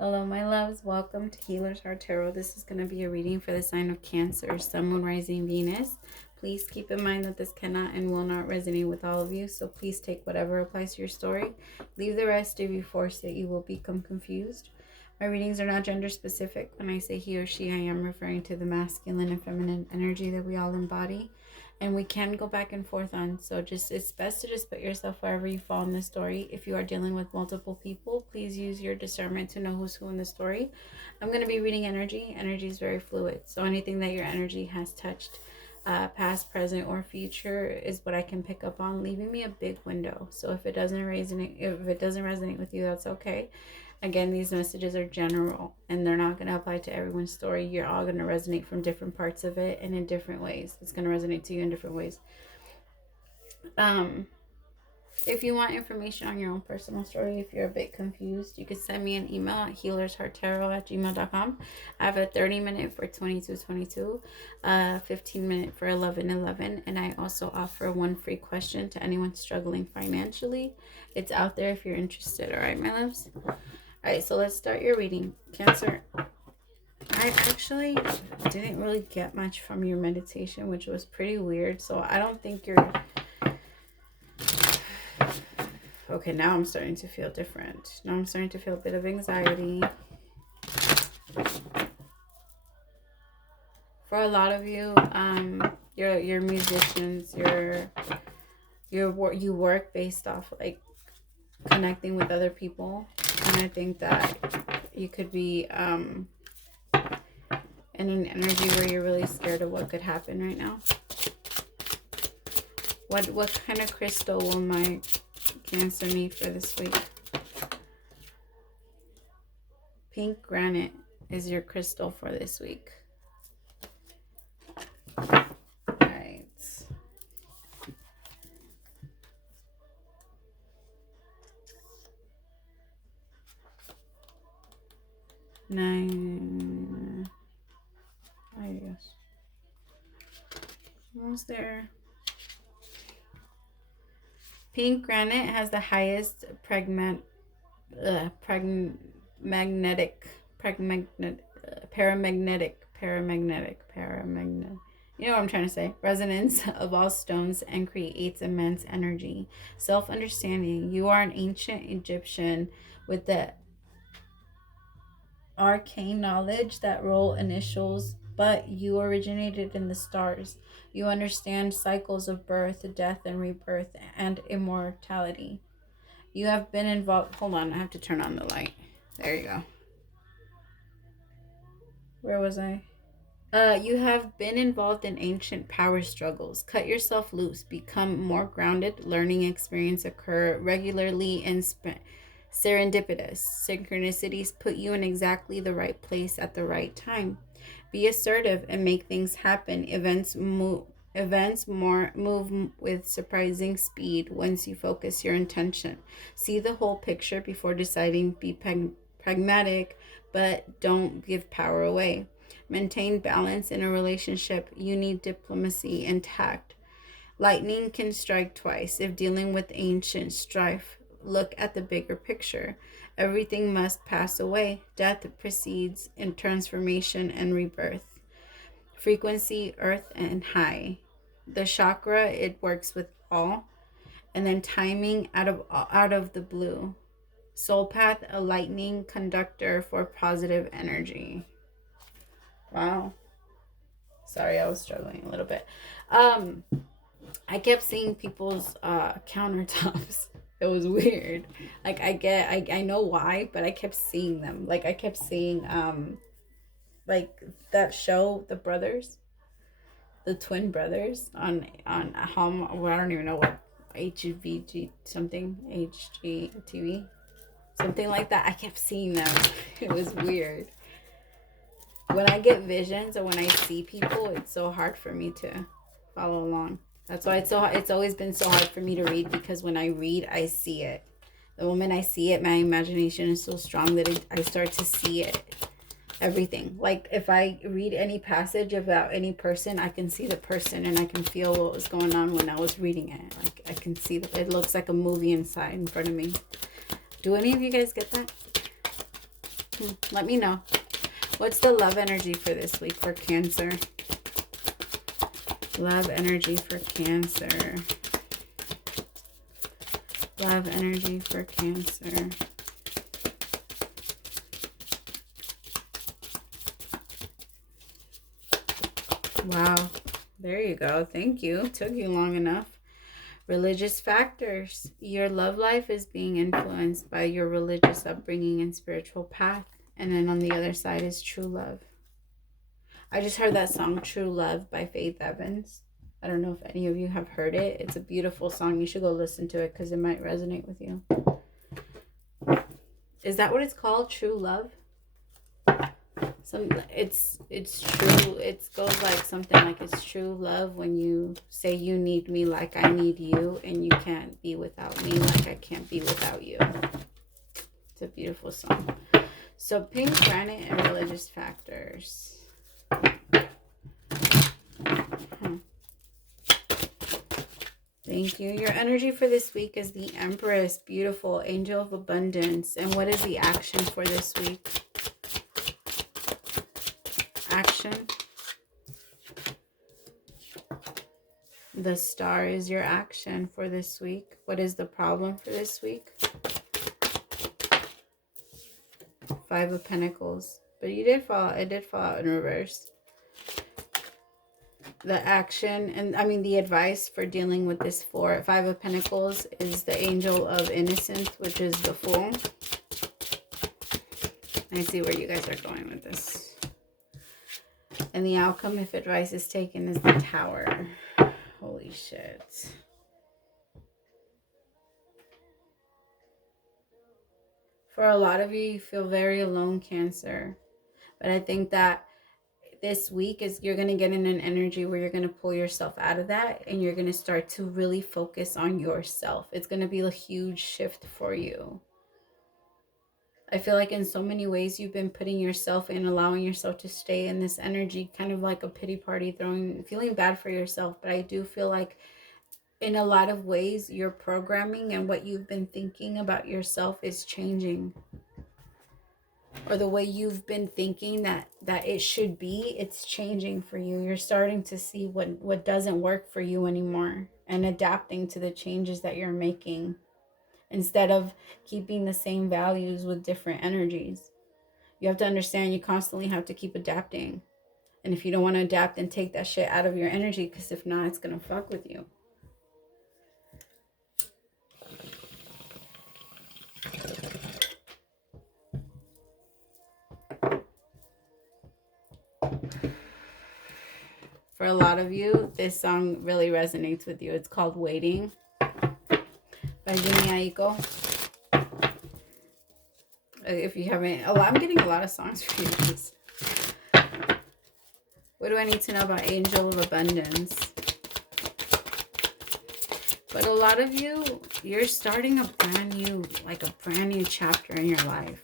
Hello, my loves. Welcome to Healer's Heart Tarot. This is going to be a reading for the sign of Cancer, Sun, Moon, Rising, Venus. Please keep in mind that this cannot and will not resonate with all of you, so please take whatever applies to your story. Leave the rest if you force it. You will become confused. My readings are not gender specific. When I say he or she, I am referring to the masculine and feminine energy that we all embody. And we can go back and forth on. So it's best to just put yourself wherever you fall in the story. If you are dealing with multiple people, please use your discernment to know who's who in the story. I'm going to be reading energy. Energy is very fluid. So anything that your energy has touched, past, present, or future, is what I can pick up on, leaving me a big window. So if it doesn't resonate with you, that's okay. Again, these messages are general and they're not going to apply to everyone's story. You're all going to resonate from different parts of it and in different ways. It's going to resonate to you in different ways. If you want information on your own personal story, if you're a bit confused, you can send me an email at healershearttarot@gmail.com. I have a 30-minute for 2222, 15-minute for 1111, and I also offer one free question to anyone struggling financially. It's out there if you're interested. All right, my loves? All right, so let's start your reading. Cancer, I actually didn't really get much from your meditation, which was pretty weird. So I don't think you're... Okay, now I'm starting to feel different. Now I'm starting to feel a bit of anxiety. For a lot of you, you're musicians. You work based off like connecting with other people, and I think that you could be in an energy where you're really scared of what could happen right now. What kind of crystal will my Cancer need for this week? Pink granite is your crystal for this week. Right. 9. I guess. Almost there. Pink granite has the highest paramagnetic, you know what I'm trying to say, resonance of all stones, and creates immense energy. Self-understanding. You are an ancient Egyptian with the arcane knowledge that roll initials, but you originated in the stars. You understand cycles of birth, death, and rebirth, and immortality. You have been involved... Hold on, I have to turn on the light. There you go. Where was I? You have been involved in ancient power struggles. Cut yourself loose. Become more grounded. Learning experience occur regularly and serendipitous. Synchronicities put you in exactly the right place at the right time. Be assertive and make things happen. Events move with surprising speed once you focus your intention. See the whole picture before deciding. Be pragmatic, but don't give power away. Maintain balance in a relationship. You need diplomacy and tact. Lightning can strike twice. If dealing with ancient strife, look at the bigger picture. Everything must pass away. Death precedes in transformation and rebirth. Frequency, earth and high. The chakra, it works with all. And then timing, out of the blue. Soul path, a lightning conductor for positive energy. Wow. Sorry, I was struggling a little bit. I kept seeing people's countertops. It was weird. Like I know why, but I kept seeing them. Like I kept seeing like that show, The Brothers, the twin brothers on home. Well, I don't even know what, HVG something, HGTV, something like that. I kept seeing them. It was weird. When I get visions or when I see people, it's so hard for me to follow along. That's why it's always been so hard for me to read, because when I read, I see it. The moment I see it, my imagination is so strong that I start to see it. Everything. Like if I read any passage about any person, I can see the person and I can feel what was going on when I was reading it. Like I can see that it looks like a movie inside in front of me. Do any of you guys get that? Let me know. What's the love energy for this week for Cancer? Love energy for Cancer. Love energy for Cancer. Wow. There you go. Thank you. Took you long enough. Religious factors. Your love life is being influenced by your religious upbringing and spiritual path. And then on the other side is true love. I just heard that song, True Love by Faith Evans. I don't know if any of you have heard it. It's a beautiful song. You should go listen to it because it might resonate with you. Is that what it's called? True Love? It's true. It goes like something like, it's true love when you say you need me like I need you, and you can't be without me like I can't be without you. It's a beautiful song. So pink granite and religious factors. Thank you. Your energy for this week is the Empress. Beautiful. Angel of Abundance. And what is the action for this week? Action. The Star is your action for this week. What is the problem for this week? Five of Pentacles. But you did fall, it did fall out in reverse. The action, and I mean the advice for dealing with this Five of Pentacles is the Angel of Innocence, which is the Fool. I see where you guys are going with this. And the outcome, if advice is taken, is the Tower. Holy shit. For a lot of you, you feel very alone, Cancer. But I think that this week is you're going to get in an energy where you're going to pull yourself out of that, and you're going to start to really focus on yourself. It's going to be a huge shift for you. I feel like in so many ways you've been putting yourself in, allowing yourself to stay in this energy, kind of like a pity party, feeling bad for yourself. But I do feel like in a lot of ways your programming and what you've been thinking about yourself is changing. Or the way you've been thinking that it should be, it's changing for you. You're starting to see what doesn't work for you anymore, and adapting to the changes that you're making, instead of keeping the same values with different energies. You have to understand you constantly have to keep adapting. And if you don't want to adapt, then take that shit out of your energy, because if not, it's going to fuck with you. For a lot of you, this song really resonates with you. It's called Waiting by Jimmy Aiko. If you haven't, I'm getting a lot of songs for you. What do I need to know about Angel of Abundance? But a lot of you, you're starting a brand new chapter in your life.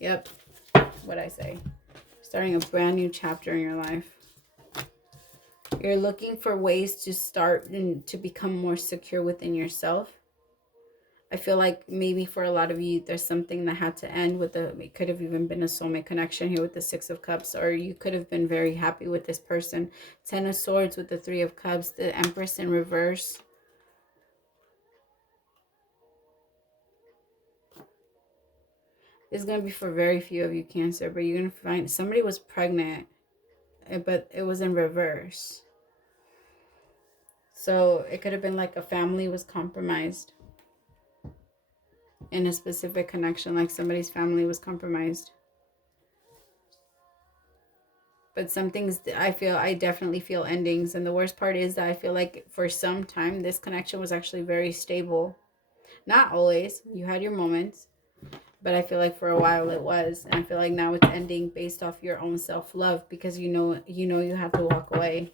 Yep, what I say. Starting a brand new chapter in your life. You're looking for ways to start and to become more secure within yourself. I feel like maybe for a lot of you, there's something that had to end with it could have even been a soulmate connection here with the Six of Cups, or you could have been very happy with this person. Ten of Swords with the Three of Cups, the Empress in reverse. This is going to be for very few of you, Cancer, but you're going to find somebody was pregnant, but it was in reverse. So it could have been like a family was compromised in a specific connection, like somebody's family was compromised. But some things I definitely feel endings. And the worst part is that I feel like for some time, this connection was actually very stable. Not always. You had your moments. But I feel like for a while it was. And I feel like now it's ending based off your own self-love, because you know you have to walk away.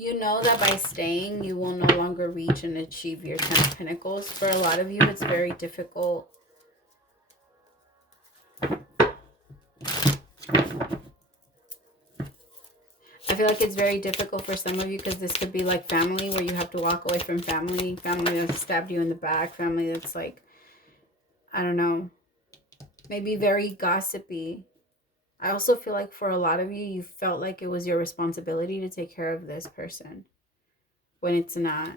You know that by staying, you will no longer reach and achieve your 10 of Pentacles. For a lot of you, it's very difficult. I feel like it's very difficult for some of you, because this could be like family, where you have to walk away from family that stabbed you in the back, family that's like I don't know, maybe very gossipy. I also feel like for a lot of you, you felt like it was your responsibility to take care of this person when it's not.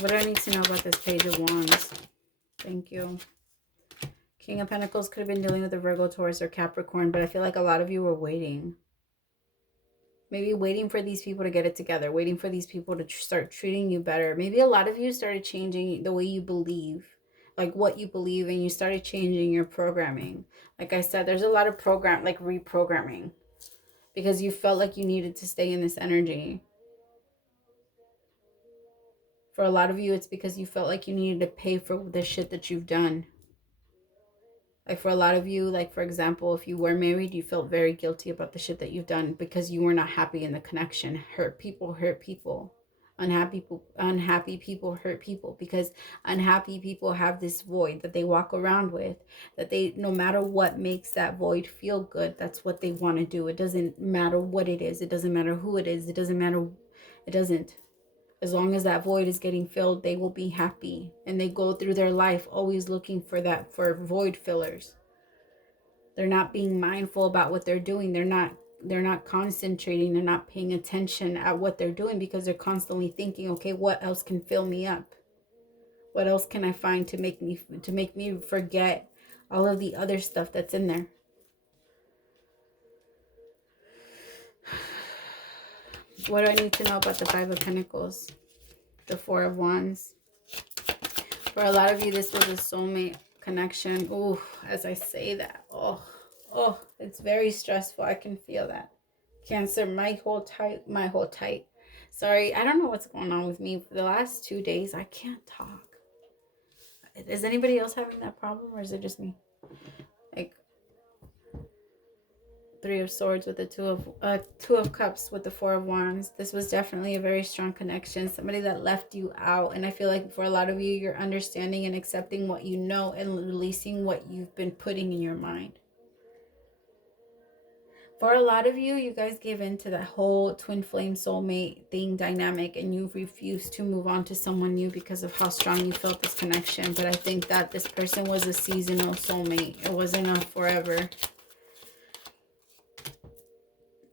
What do I need to know about this Page of Wands? Thank you. King of Pentacles could have been dealing with a Virgo, Taurus, or Capricorn, but I feel like a lot of you were waiting. Maybe waiting for these people to get it together, waiting for these people to start treating you better. Maybe a lot of you started changing the way you believe, like what you believe, and you started changing your programming. Like I said, there's a lot of reprogramming, because you felt like you needed to stay in this energy. For a lot of you, it's because you felt like you needed to pay for the shit that you've done. Like for a lot of you, like for example, if you were married, you felt very guilty about the shit that you've done because you were not happy in the connection. Hurt people hurt people. Unhappy people hurt people, because unhappy people have this void that they walk around with, that they, no matter what makes that void feel good, that's what they want to do. It doesn't matter what it is. It doesn't matter who it is. It doesn't matter. It doesn't. As long as that void is getting filled, they will be happy. And they go through their life always looking for that, for void fillers. They're not being mindful about what they're doing. They're not concentrating. They're not paying attention at what they're doing, because they're constantly thinking, okay, what else can fill me up? What else can I find to make me forget all of the other stuff that's in there? What do I need to know about the Five of Pentacles? The Four of Wands. For a lot of you, this was a soulmate connection. Ooh, as I say that, oh, it's very stressful. I can feel that. Cancer, my whole tight. Sorry, I don't know what's going on with me. For the last 2 days, I can't talk. Is anybody else having that problem, or is it just me? Like, Three of Swords with the Two of Cups with the Four of Wands. This was definitely a very strong connection. Somebody that left you out. And I feel like for a lot of you, you're understanding and accepting what you know and releasing what you've been putting in your mind. For a lot of you, you guys gave in to that whole twin flame soulmate thing dynamic, and you refused to move on to someone new because of how strong you felt this connection. But I think that this person was a seasonal soulmate. It wasn't a forever.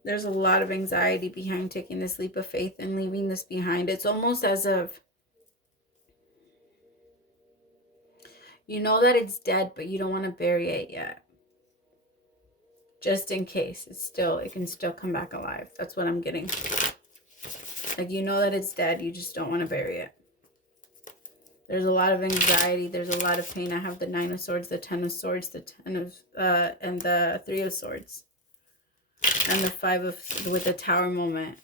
There's a lot of anxiety behind taking this leap of faith and leaving this behind. It's almost as if you know that it's dead, but you don't want to bury it yet. Just in case. It can still come back alive. That's what I'm getting. Like, you know that it's dead, you just don't want to bury it. There's a lot of anxiety. There's a lot of pain. I have the Nine of Swords, the Ten of Swords, the Ten of, and the Three of Swords. And the Five of, with the Tower moment.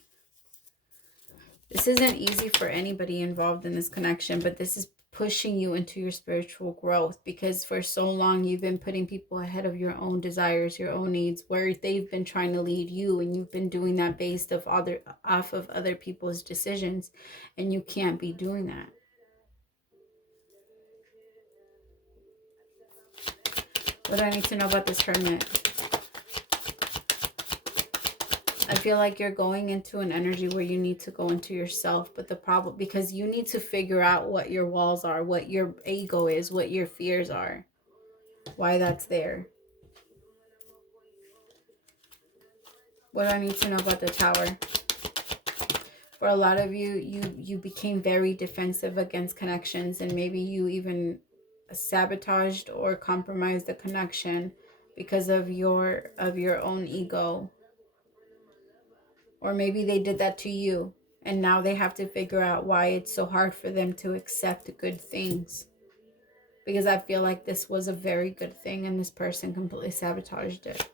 This isn't easy for anybody involved in this connection, but this is pushing you into your spiritual growth, because for so long you've been putting people ahead of your own desires, your own needs, where they've been trying to lead you, and you've been doing that based off of other people's decisions, and you can't be doing that. What do I need to know about this Hermit? I feel like you're going into an energy where you need to go into yourself, but the problem, because you need to figure out what your walls are, what your ego is, what your fears are, why that's there. What do I need to know about the Tower? For a lot of you, you became very defensive against connections, and maybe you even sabotaged or compromised the connection because of your own ego. Or maybe they did that to you, and now they have to figure out why it's so hard for them to accept good things. Because I feel like this was a very good thing, and this person completely sabotaged it.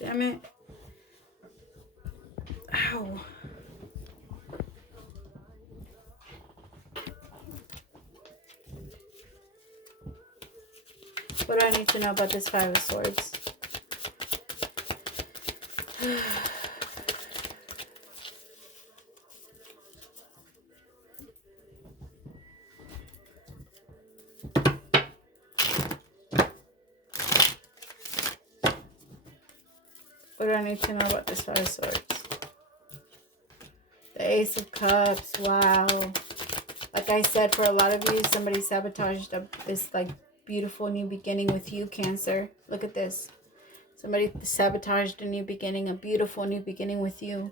Damn it. Ow. What do I need to know about this Five of Swords? What do I need to know about this Five of Swords? The Ace of Cups. Wow. Like I said, for a lot of you, somebody sabotaged this like beautiful new beginning with you, Cancer. Look at this. Somebody sabotaged a new beginning, a beautiful new beginning with you.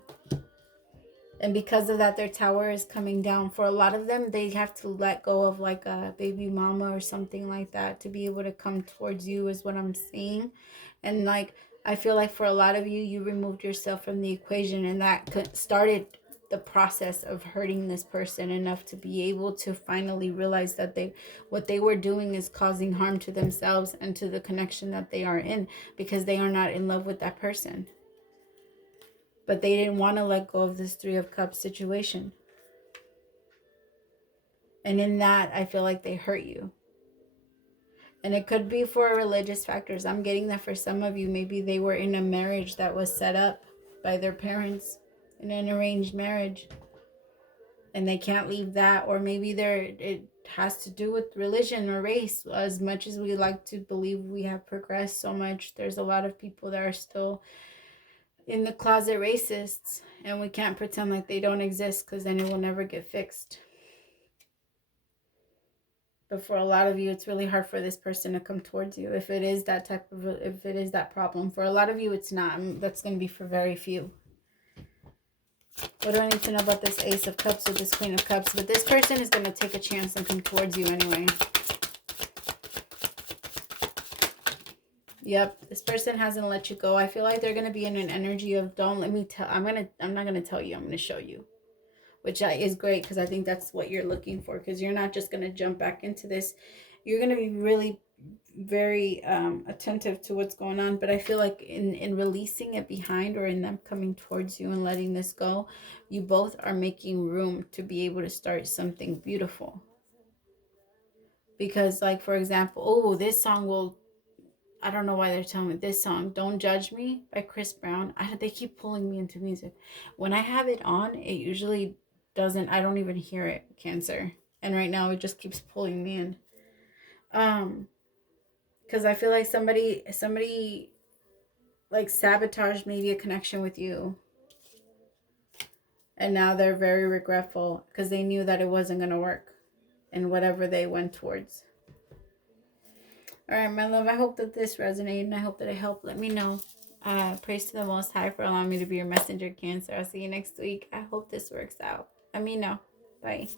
And because of that, their tower is coming down. For a lot of them, they have to let go of like a baby mama or something like that to be able to come towards you, is what I'm seeing. And like, I feel like for a lot of you, you removed yourself from the equation, and that started the process of hurting this person enough to be able to finally realize that what they were doing is causing harm to themselves and to the connection that they are in, because they are not in love with that person. But they didn't want to let go of this Three of Cups situation. And in that, I feel like they hurt you. And it could be for religious factors. I'm getting that for some of you. Maybe they were in a marriage that was set up by their parents, in an arranged marriage, and they can't leave that. Or maybe it has to do with religion or race. As much as we like to believe we have progressed so much, there's a lot of people that are still in the closet racists, and we can't pretend like they don't exist, because then it will never get fixed. But for a lot of you, it's really hard for this person to come towards you. If it is that if it is that problem. For a lot of you, it's not. That's going to be for very few. What do I need to know about this Ace of Cups with this Queen of Cups? But this person is going to take a chance and come towards you anyway. Yep, this person hasn't let you go. I feel like they're going to be in an energy of, don't let me tell. I'm not going to tell you. I'm going to show you. Which is great, because I think that's what you're looking for, because you're not just going to jump back into this. You're going to be really very attentive to what's going on. But I feel like in releasing it behind, or in them coming towards you and letting this go, you both are making room to be able to start something beautiful. Because like, for example, oh, this song will, I don't know why they're telling me this song, Don't Judge Me by Chris Brown. They keep pulling me into music. When I have it on, it usually doesn't, I don't even hear it, Cancer. And right now it just keeps pulling me in. Because I feel like somebody like sabotaged maybe a connection with you. And now they're very regretful, because they knew that it wasn't going to work in whatever they went towards. All right, my love, I hope that this resonated, and I hope that it helped. Let me know. Praise to the Most High for allowing me to be your messenger, Cancer. I'll see you next week. I hope this works out. Let me know. Bye.